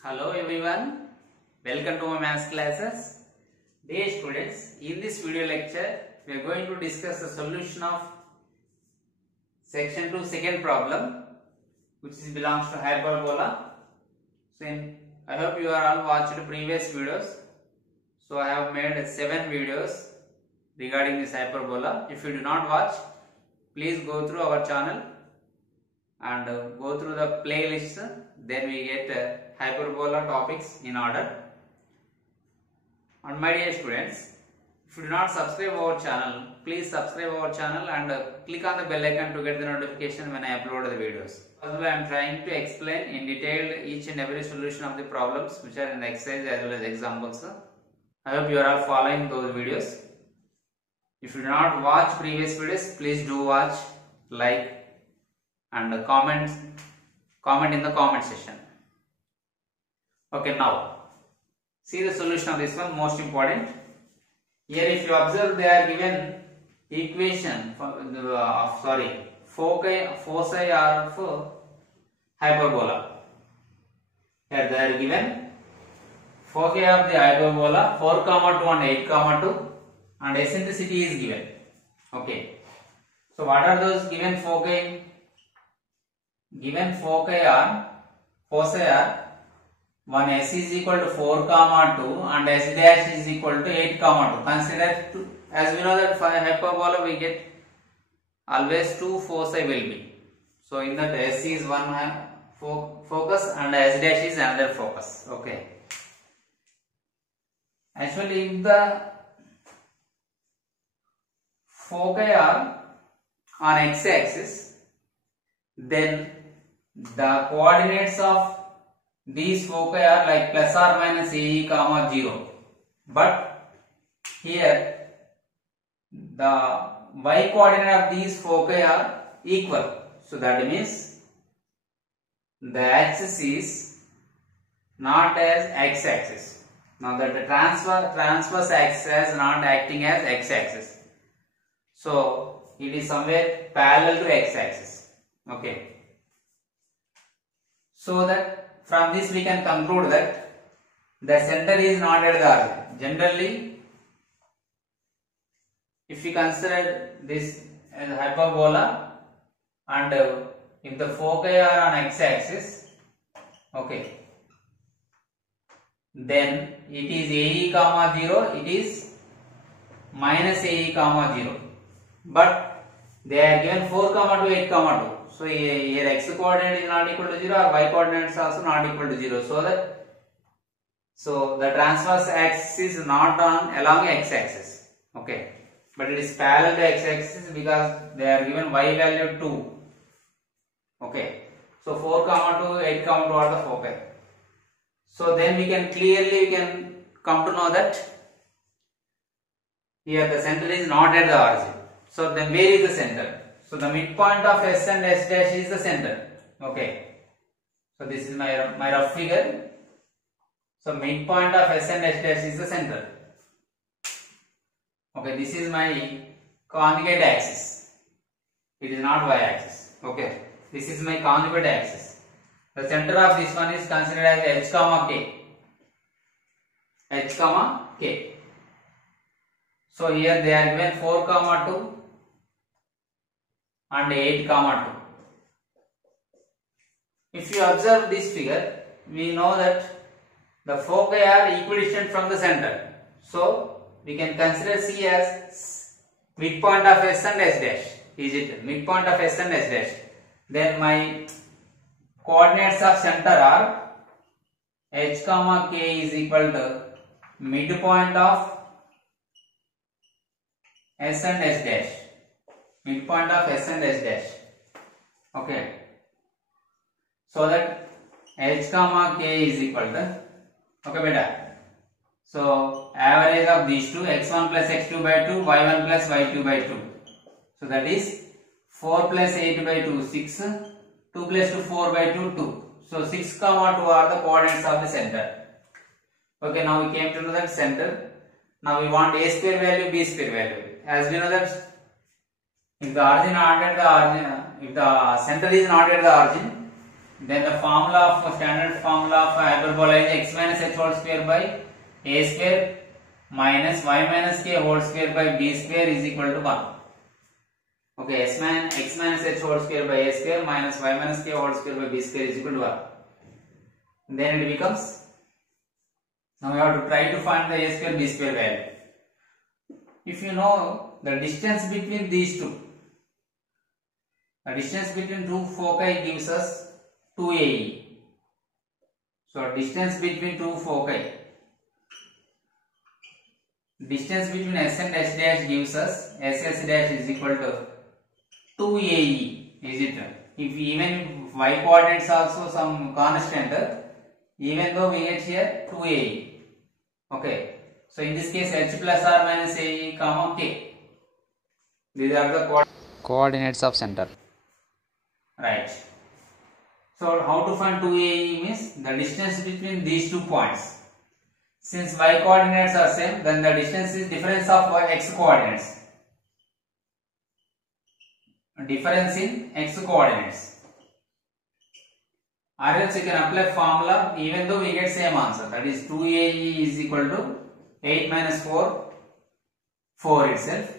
Hello everyone, welcome to my maths classes. Dear students, in this video lecture we are going to discuss the solution of section 2 second problem, which belongs to hyperbola. So I hope you are all watched previous videos. So I have made 7 videos regarding this hyperbola. If you do not watch, please go through our channel and go through the playlist. Then we get hyperbola topics in order. And my dear students, if you do not subscribe our channel, please subscribe our channel and click on the bell icon to get the notification when I upload the videos. Also, I am trying to explain in detail each and every solution of the problems which are in the exercise as well as examples. I hope you are all following those videos. If you do not watch previous videos, please do watch, like and comment in the comment section. Okay, now see the solution of this one, most important. Here if you observe, they are given equation foci of hyperbola. Here they are given foci of the hyperbola 4, 2 and 8, 2 and eccentricity is given. Okay, so what are those given foci? Given foci are one S is equal to 4, 2 and S dash is equal to 8, 2. Consider two, as we know that for hyperbola we get always 2 foci will be. So in that S is one focus and S dash is another focus. Okay. Actually, if the foci are on x-axis, then the coordinates of these foci are like plus or minus AE, 0. But here the y coordinate of these foci are equal. So that means the axis is not as x-axis. Now that the transverse axis is not acting as x-axis. So it is somewhere parallel to x-axis. Okay. So that from this we can conclude that the center is not at the origin. Generally, if we consider this as hyperbola and if the foci are on x-axis, okay, then it is AE, 0, it is minus AE, 0. But they are given 4, 2, 8, 2. So here x coordinate is not equal to 0 or y coordinate is also not equal to 0. So the transverse axis is not on along x axis. Okay, but it is parallel to x axis because they are given y value 2. Okay, so 4, 2, 8, 2 are the foci. So then we can clearly come to know that here the center is not at the origin. So then where is the center? So the midpoint of S and S dash is the center. Okay. So this is my rough figure. So midpoint of S and S dash is the center. Okay, this is my conjugate axis. It is not y axis. Okay. This is my conjugate axis. The center of this one is considered as h, k. H, k. So here they are given 4, 2 and 8, 2. If you observe this figure, we know that the foci are equidistant from the center. So we can consider C as midpoint of S and S dash. Is it midpoint of S and S dash? Then my coordinates of center are h, k is equal to midpoint of S and S dash. Midpoint of S and S dash. Okay. So that h, k is equal to, okay beta. So average of these two, x1 plus x2 by 2, y1 plus y2 by 2. So that is 4 plus 8 by 2, 6, 2 plus 2, 4 by 2, 2. So 6, 2 are the coordinates of the center. Okay, now we came to know that center. Now we want a square value, b square value. As we know that if the origin not at the origin, if the center is not at the origin, Then the standard formula of hyperbola is x minus h whole square by a square minus y minus k whole square by b square is equal to 1. Okay, x minus h whole square by a square minus y minus k whole square by b square is equal to 1. Then it becomes, now we have to try to find the a square b square value. If you know the distance between these two, the distance between two foci gives us 2AE. So distance between two foci, distance between S and S dash gives us SS dash is equal to 2AE, is it? If even y coordinates also some constant, even though we get here 2AE. Okay, so in this case h plus r minus AE comma k. These are the coordinates of center. Right. So how to find 2AE means the distance between these 2 points. Since y coordinates are same, then the distance is difference of x coordinates. Difference in x coordinates. Or else you can apply formula even though we get same answer. That is 2AE is equal to 8 minus 4 itself.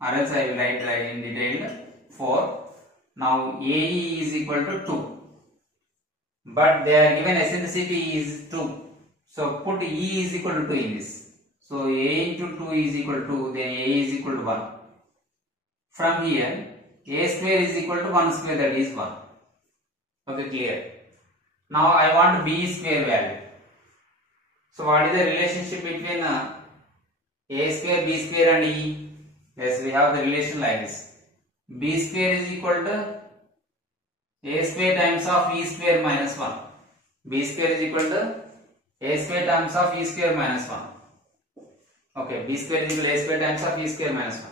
Or else I will write in detail 4. Now AE is equal to 2. But they are given eccentricity is 2. So put E is equal to 2 in this. So A into 2 is equal to, then A is equal to 1. From here, A square is equal to 1 square, that is 1. Okay, clear. Now I want B square value. So what is the relationship between A square, B square and E? Yes, we have the relation like this. B square is equal to A square times of E square minus 1. B square is equal to A square times of E square minus 1. Okay, B square is equal to A square times of E square minus 1.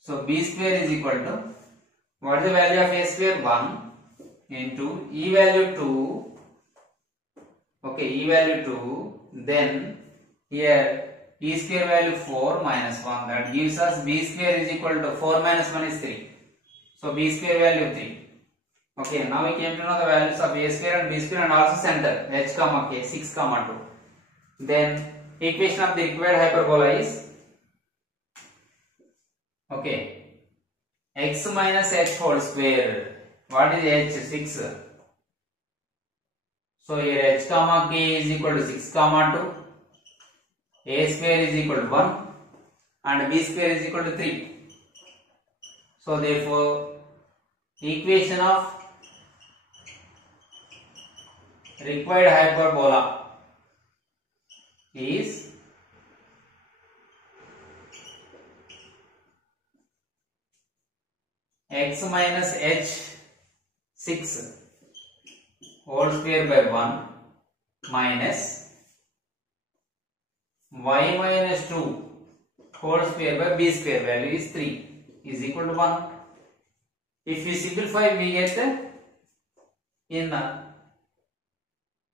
So B square is equal to, what is the value of A square? 1 into E value 2. Okay, E value 2. Then here E square value 4 minus 1. That gives us B square is equal to 4 minus 1 is 3. So B square value 3. Okay, now we came to know the values of A square and B square and also center h comma k, 6 comma 2. Then equation of the required hyperbola is, okay, x minus h whole square. What is h? 6. So here h comma k is equal to 6 comma 2. A square is equal to 1 and B square is equal to 3. So therefore equation of required hyperbola is x minus h 6 whole square by 1 minus y minus 2 whole square by b square, value is 3, is equal to 1. If we simplify, we get in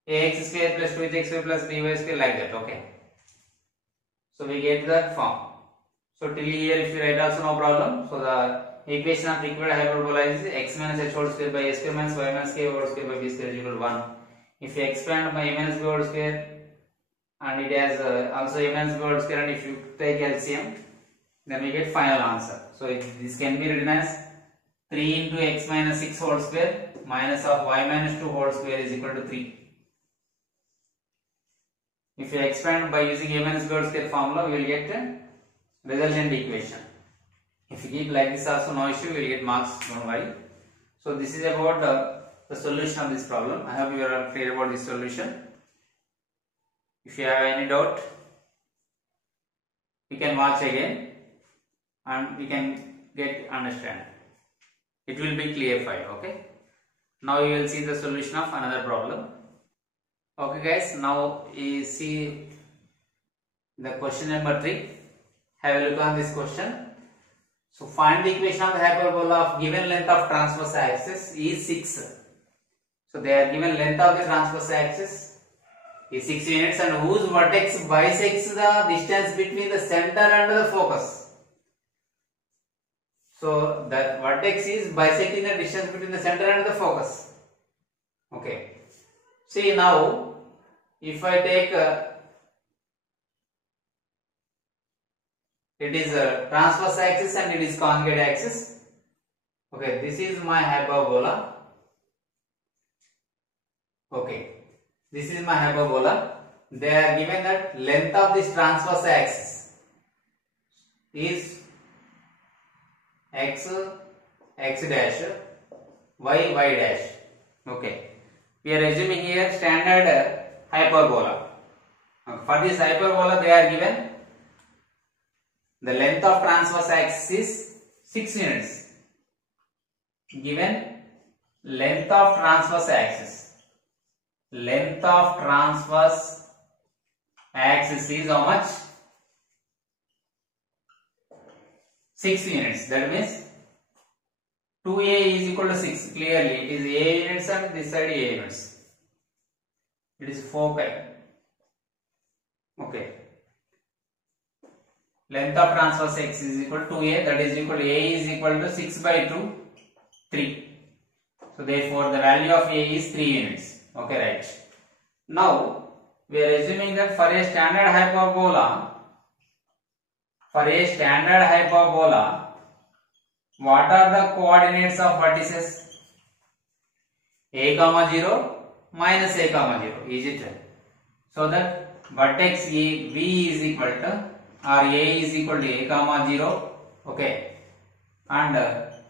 ax square plus 2x square plus by square, like that. Okay, so we get that form. So till here if you write also no problem. So the equation of required hyperbola is x minus h whole square by a square minus y minus k whole square by b square is equal to 1. If you expand by a minus b whole square and it has also a minus b whole square, and if you take LCM, then we get final answer. So this can be written as 3 into x minus 6 whole square minus of y minus 2 whole square is equal to 3. If you expand by using a minus b whole square formula, we will get a resultant equation. If you keep like this also, no issue, we will get marks, don't worry. So this is about the solution of this problem. I hope you are all clear about this solution. If you have any doubt, you can watch again and we can get understand. It will be clarified. Okay. Now you will see the solution of another problem. Okay guys, now you see the question number 3. Have a look on this question. So find the equation of the hyperbola of given length of transverse axis is 6. So they are given length of the transverse axis is 6 units and whose vertex bisects the distance between the center and the focus. So that vertex is bisecting the distance between the center and the focus. Okay. See now, if I take it is a transverse axis and it is conjugate axis. Okay, this is my hyperbola. Okay, this is my hyperbola. They are given that length of this transverse axis is x dash, y dash. Okay, we are assuming here standard hyperbola. For this hyperbola, they are given the length of transverse axis is 6 units. Given length of transverse axis. Length of transverse axis is how much? 6 units. That means 2a is equal to 6. Clearly, it is a units and this side a units. It is foci. Okay. Length of transverse x is equal to a, that is equal to a is equal to 6 by 2, 3. So therefore the value of a is 3 units. Okay, right. Now we are assuming that for a standard hyperbola, what are the coordinates of vertices? A comma 0 minus a comma 0, is it? So that vertex A, V is equal to, or A is equal to a comma 0, okay, and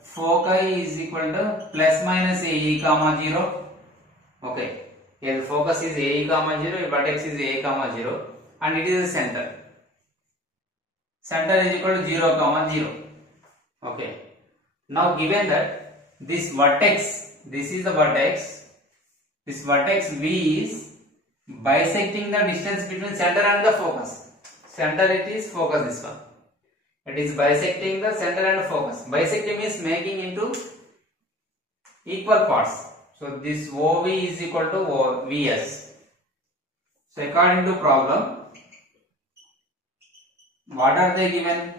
foci is equal to plus minus a comma 0, okay. Here the focus is a comma 0, vertex is a comma 0, and it is the center. Center is equal to 0 comma 0, okay. Now given that this vertex, this is the vertex, this vertex V is bisecting the distance between center and the focus. Center it is, focus this one. It is bisecting the center and focus. Bisecting means making into equal parts. So this OV is equal to VS. So according to problem, what are they given?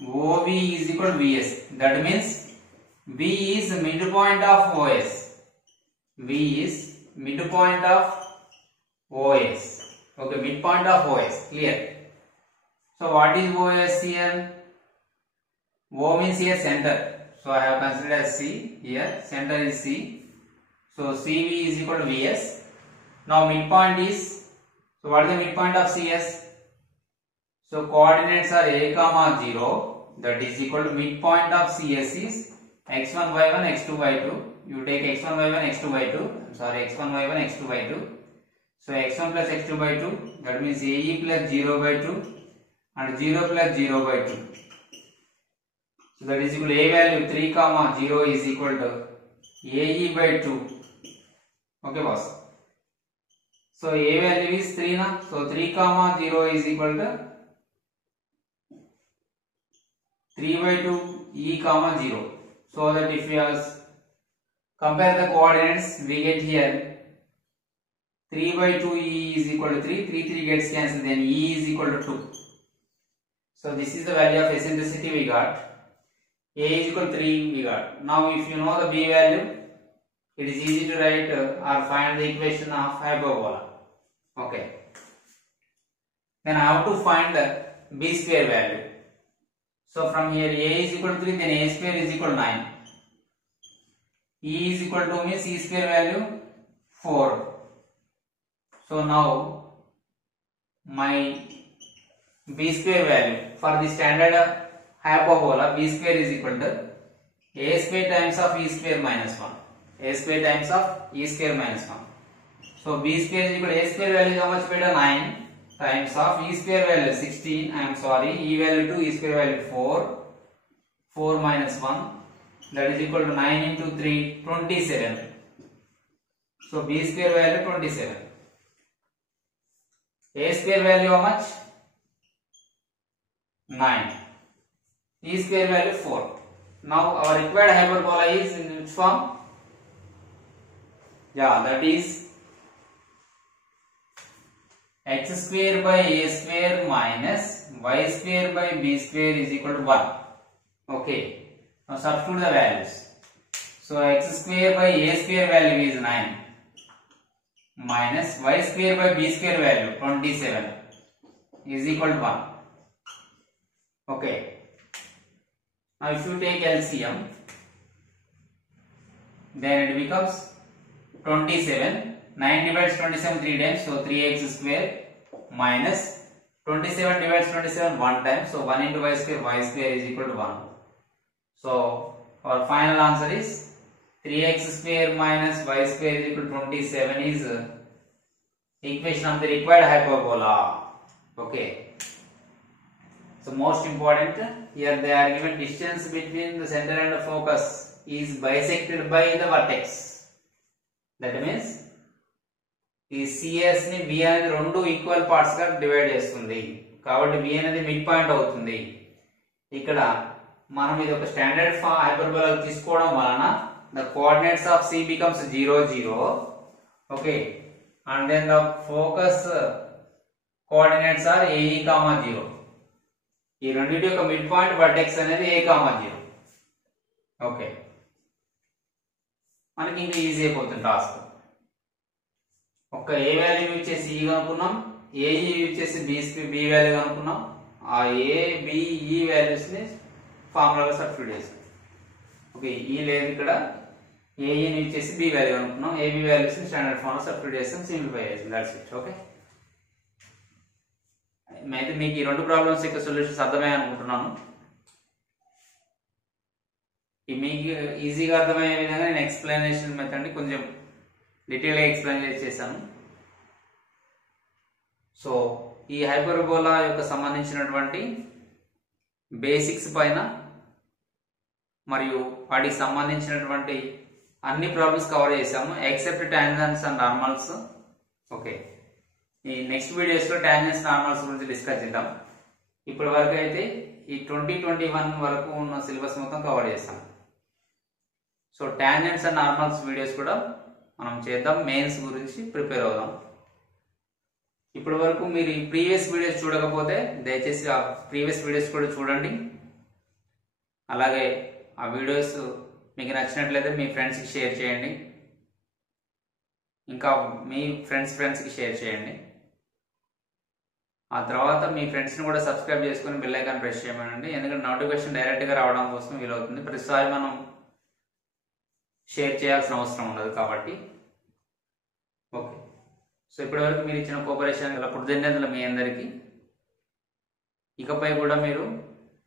OV is equal to VS. That means V is midpoint of OS. V is midpoint of OS. Okay, midpoint of OS. Clear? So what is OS here? O means here center. So I have considered as C here. Center is C. So CV is equal to VS. Now midpoint is, so what is the midpoint of CS? So coordinates are a comma 0. That is equal to midpoint of CS is x1 y1 x2 y2. You take x1 y1 x2 y2. I'm sorry, x1 y1 x2 y2. So x1 plus x2 by 2, that means AE plus 0 by 2 and 0 plus 0 by 2. So that is equal to A value 3 comma 0 is equal to AE by 2. Okay boss. So A value is 3 na. So 3 comma 0 is equal to 3 by 2 E comma 0. So that if you compare the coordinates, we get here 3 by 2 E is equal to 3, 3 gets cancelled, then E is equal to 2. So this is the value of eccentricity we got. A is equal to 3 we got. Now if you know the B value, it is easy to write or find the equation of hyperbola. Okay. Then I have to find the B square value. So from here A is equal to 3, then A square is equal to 9. E is equal to means E square value 4. So now my B square value for the standard hyperbola, B square is equal to A square times of E square minus 1. A square times of E square minus 1. So B square is equal to A square value is how much better? 9 times of E square value 16. I am sorry, E value 2, E square value 4. 4 minus 1. That is equal to 9 into 3, 27. So B square value 27. A square value how much? 9. E square value 4. Now our required hyperbola is in which form? Yeah, that is x square by a square minus y square by b square is equal to 1. Okay. Now substitute the values. So x square by a square value is 9 minus y square by b square value 27 is equal to 1. Okay. Now if you take LCM, then it becomes 27. 9 divides 27 3 times, so 3x square minus 27 divides 27 1 time, so 1 into y square is equal to 1. So our final answer is 3x square minus y square is equal to 27 is equation of the required hyperbola. Okay. So most important, here they are given distance between the center and the focus is bisected by the vertex. That means ఈ CS ని V అనేది రెండు equal parts గా divide చేస్తుంది కాబట్టి V అనేది mid point అవుతుంది. ఇక్కడ మనం ఇది ఒక స్టాండర్డ్ హైపర్బోలా తీసుకోవడం వలన the coordinates of C becomes 0 0. Okay, and then the focus coordinates are AE, 0. ఈ రెండిటి యొక్క మిడ్ పాయింట్ వర్టెక్స్ అనేది A, 0. ఓకే, మనకి ఇంకా ఈజీ అయిపోతుంది టాస్క్. ఒక ఏ వాల్యూ యూజ్ చేసి ఈ కనుక్కున్నాం, ఏఈ యూజ్ చేసి బి వాల్యూ కనుక్కున్నాం. ఆ ఏ బి ఈ వాల్యూస్ ని ఫార్ములాగా సబ్స్టిట్యూట్ చేసాం. ఓకే, ఈ లేదు ఇక్కడ, ఏఈ యూజ్ చేసి బి వాల్యూ కనుక్కున్నాం, ఏబి వాల్యూస్ ని స్టాండర్డ్ ఫార్మ్ లో సబ్స్టిట్యూట్ చేసాం, సింప్లిఫై చేసాం. That's it. ఓకే, అయితే మీకు ఈ రెండు ప్రాబ్లమ్స్ యొక్క సొల్యూషన్స్ అర్థమయ్యాయి అనుకుంటున్నాను. మీకు ఈజీగా అర్థమయ్యే విధంగా నేను ఎక్స్ప్లెనేషన్ మెథడ్ ని కొంచెం డీటెయిల్ గా ఎక్స్ప్లెయిన్ చేశాను. సో ఈ హైపర్బోలా యొక్క సంబంధించినటువంటి బేసిక్స్ పైన మరియు వాటికి సంబంధించినటువంటి అన్ని ప్రాబ్లమ్స్ కవర్ చేశాము except tangents and normals. Okay, ఈ నెక్స్ట్ వీడియోస్ లో టాంజెంట్స్ నార్మల్స్ గురించి డిస్కస్ చేద్దాం. ఇప్పటి వరకు అయితే ఈ 2021 వరకు ఉన్న సిలబస్ మొత్తం కవర్ చేస్తాం. So tangents and normals videos కూడా మనం చేద్దాం, మెయిన్స్ గురించి ప్రిపేర్ అవుదాం. ఇప్పటి వరకు మీరు ఈ ప్రీవియస్ వీడియోస్ చూడకపోతే దయచేసి ఆ ప్రీవియస్ వీడియోస్ కూడా చూడండి. అలాగే ఆ వీడియోస్ మీకు నచ్చినట్లయితే మీ ఫ్రెండ్స్కి షేర్ చేయండి, ఇంకా మీ ఫ్రెండ్స్కి షేర్ చేయండి. ఆ తర్వాత మీ ఫ్రెండ్స్ని కూడా సబ్స్క్రైబ్ చేసుకుని బెల్ ఐకాన్ ప్రెస్ చేయమనండి, ఎందుకంటే నోటిఫికేషన్ డైరెక్ట్గా రావడం కోసం వీలవుతుంది. ప్రతిసారి మనం షేర్ చేయాల్సిన అవసరం ఉండదు కాబట్టి. ఓకే, సో ఇప్పటివరకు మీరు ఇచ్చిన కోఆపరేషన్ కృతజ్ఞతలు మీ అందరికీ. ఇకపై కూడా మీరు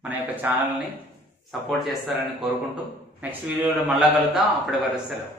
మన యొక్క ఛానల్ని సపోర్ట్ చేస్తారని కోరుకుంటూ నెక్స్ట్ వీడియోలో మళ్ళా కలుద్దాం. అప్పటి వరకు సెలవు.